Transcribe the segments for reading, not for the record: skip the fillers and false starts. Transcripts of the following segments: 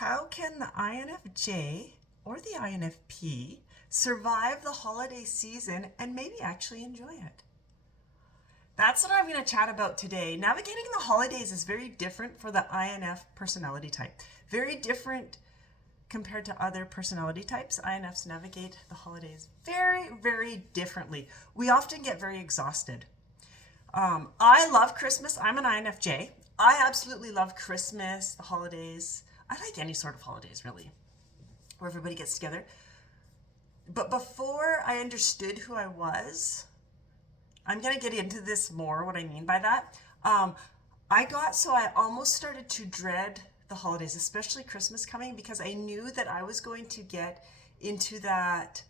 How can the INFJ or the INFP survive the holiday season and maybe actually enjoy it? That's what I'm going to chat about today. Navigating the holidays is very different for the INF personality type. Very different compared to other personality types. INFs navigate the holidays very, very differently. We often get very exhausted. I love Christmas. I'm an INFJ. I absolutely love Christmas, the holidays. I like any sort of holidays, really, where everybody gets together. But before I understood who I was, I'm going to get into this more, what I mean by that. I almost started to dread the holidays, especially Christmas coming, because I knew that I was going to get into that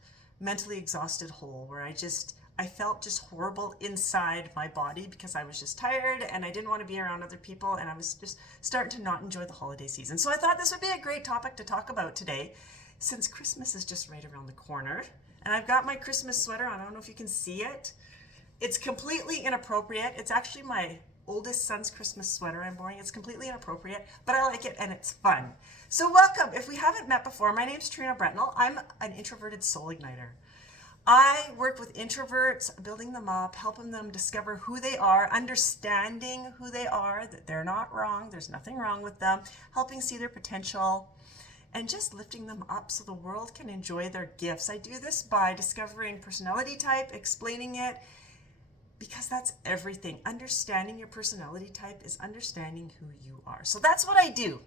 mentally exhausted hole where I felt just horrible inside my body because I was just tired and I didn't want to be around other people and I was just starting to not enjoy the holiday season. So I thought this would be a great topic to talk about today since Christmas is just right around the corner. And I've got my Christmas sweater on. I don't know if you can see it. It's completely inappropriate. It's actually my oldest son's Christmas sweater I'm wearing. It's completely inappropriate, but I like it and it's fun. So welcome. If we haven't met before, my name's Trina Brentnell. I'm an introverted soul igniter. I work with introverts, building them up, helping them discover who they are, understanding who they are, that they're not wrong, there's nothing wrong with them, helping see their potential, and just lifting them up so the world can enjoy their gifts. I do this by discovering personality type, explaining it, because that's everything. Understanding your personality type is understanding who you are. So that's what I do.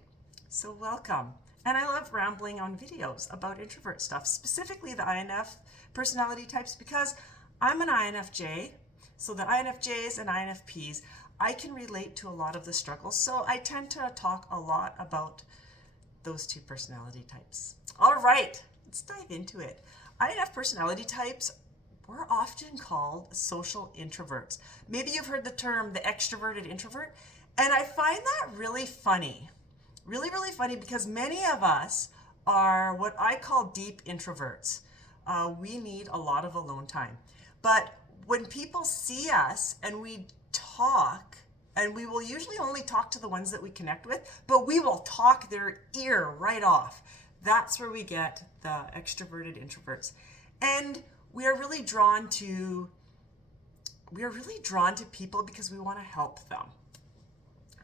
So welcome. And I love rambling on videos about introvert stuff, specifically the INF personality types, because I'm an INFJ. So the INFJs and INFPs, I can relate to a lot of the struggles. So I tend to talk a lot about those two personality types. All right, let's dive into it. INF personality types, we're often called social introverts. Maybe you've heard the term the extroverted introvert, and I find that really funny. Really, really funny because many of us are what I call deep introverts. We need a lot of alone time. But when people see us and we talk, and we will usually only talk to the ones that we connect with, but we will talk their ear right off. That's where we get the extroverted introverts. And we are really drawn to people because we want to help them.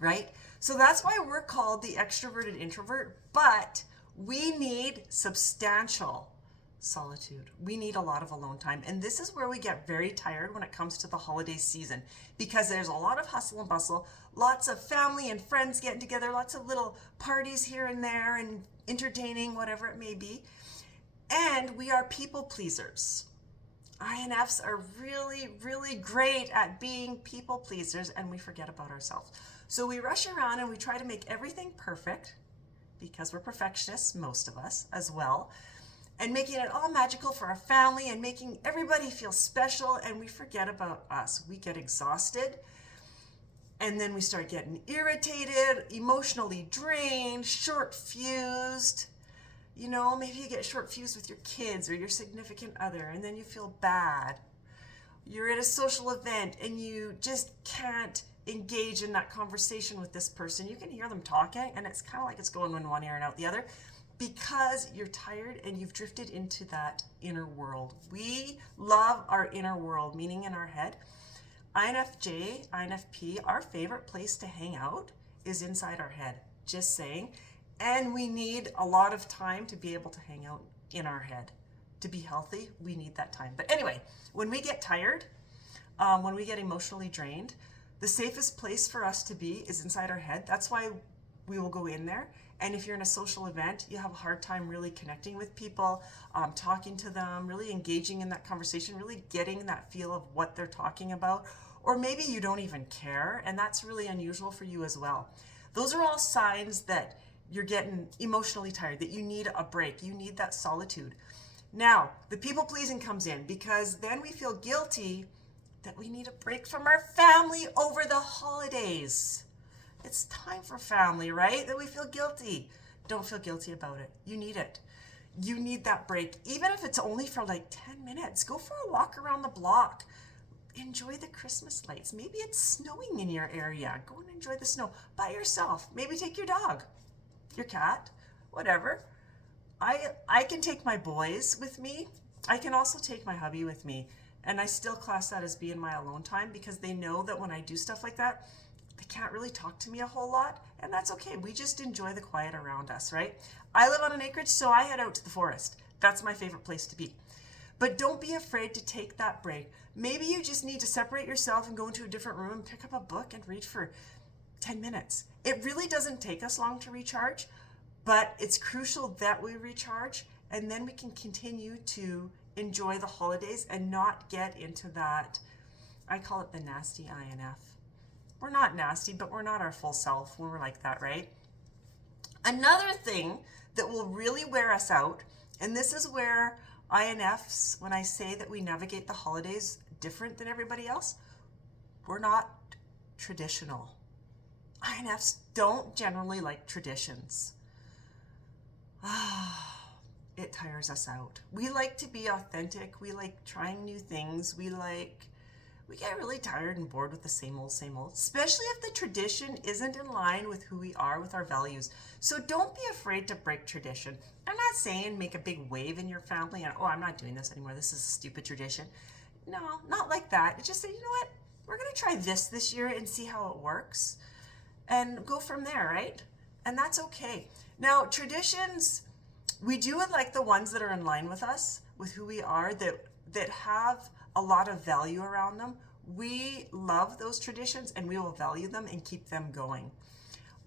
Right? So that's why we're called the extroverted introvert, but we need substantial solitude. We need a lot of alone time. And this is where we get very tired when it comes to the holiday season, because there's a lot of hustle and bustle, lots of family and friends getting together, lots of little parties here and there and entertaining, whatever it may be. And we are people pleasers. INFs are really, really great at being people pleasers, and we forget about ourselves. So we rush around and we try to make everything perfect because we're perfectionists, most of us as well, and making it all magical for our family and making everybody feel special, and we forget about us. We get exhausted, and then we start getting irritated, emotionally drained, short-fused. You know, maybe you get short-fused with your kids or your significant other, and then you feel bad. You're at a social event and you just can't engage in that conversation with this person. You can hear them talking and it's kind of like it's going in one ear and out the other because you're tired and you've drifted into that inner world. We love our inner world, meaning in our head. INFJ, INFP, our favorite place to hang out is inside our head. Just saying. And we need a lot of time to be able to hang out in our head. To be healthy, we need that time. But anyway, when we get tired, when we get emotionally drained, the safest place for us to be is inside our head. That's why we will go in there. And if you're in a social event, you have a hard time really connecting with people, talking to them, really engaging in that conversation, really getting that feel of what they're talking about. Or maybe you don't even care, and that's really unusual for you as well. Those are all signs that you're getting emotionally tired, that you need a break, you need that solitude. Now, the people pleasing comes in because then we feel guilty that we need a break from our family over the holidays. It's time for family, right? That we feel guilty. Don't feel guilty about it. You need it. You need that break. Even if it's only for like 10 minutes, go for a walk around the block. Enjoy the Christmas lights. Maybe it's snowing in your area. Go and enjoy the snow by yourself. Maybe take your dog, your cat, whatever. I can take my boys with me. I can also take my hubby with me. And I still class that as being my alone time because they know that when I do stuff like that, they can't really talk to me a whole lot. And that's okay. We just enjoy the quiet around us, right? I live on an acreage, so I head out to the forest. That's my favorite place to be. But don't be afraid to take that break. Maybe you just need to separate yourself and go into a different room and pick up a book and read for 10 minutes. It really doesn't take us long to recharge, but it's crucial that we recharge and then we can continue to enjoy the holidays and not get into that, I call it the nasty INF. We're not nasty, but we're not our full self when we're like that, right? Another thing that will really wear us out, and this is where INFs, when I say that we navigate the holidays different than everybody else, we're not traditional. INFs don't generally like traditions. It tires us out. We like to be authentic. We like trying new things. We get really tired and bored with the same old, especially if the tradition isn't in line with who we are, with our values. So don't be afraid to break tradition. I'm not saying make a big wave in your family and, oh, I'm not doing this anymore. This is a stupid tradition. No, not like that. It's just say, you know what? We're going to try this year and see how it works and go from there, right? And that's okay. Now, traditions, we do like the ones that are in line with us, with who we are, that have a lot of value around them. We love those traditions and we will value them and keep them going.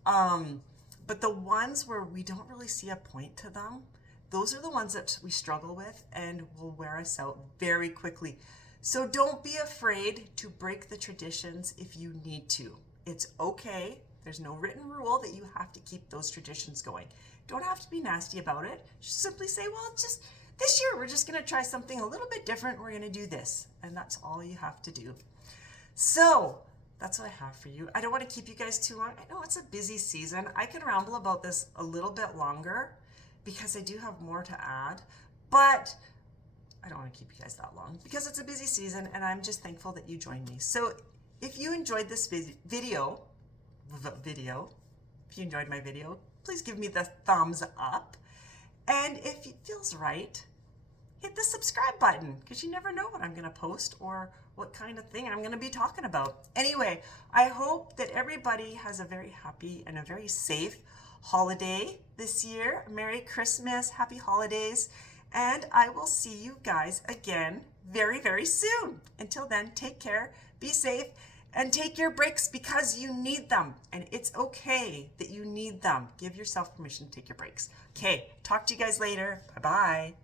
But the ones where we don't really see a point to them, those are the ones that we struggle with and will wear us out very quickly. So don't be afraid to break the traditions if you need to. It's okay. There's no written rule that you have to keep those traditions going. Don't have to be nasty about it. Just simply say, well, just this year we're just going to try something a little bit different. We're going to do this. And that's all you have to do. So that's what I have for you. I don't want to keep you guys too long. I know it's a busy season. I can ramble about this a little bit longer because I do have more to add. But I don't want to keep you guys that long because it's a busy season and I'm just thankful that you joined me. So if you enjoyed this video, if you enjoyed my video, please give me the thumbs up. And if it feels right, hit the subscribe button because you never know what I'm going to post or what kind of thing I'm going to be talking about. Anyway, I hope that everybody has a very happy and a very safe holiday this year. Merry Christmas, happy holidays, and I will see you guys again very, very soon. Until then, take care, be safe, and take your breaks because you need them. And it's okay that you need them. Give yourself permission to take your breaks. Okay, talk to you guys later. Bye-bye.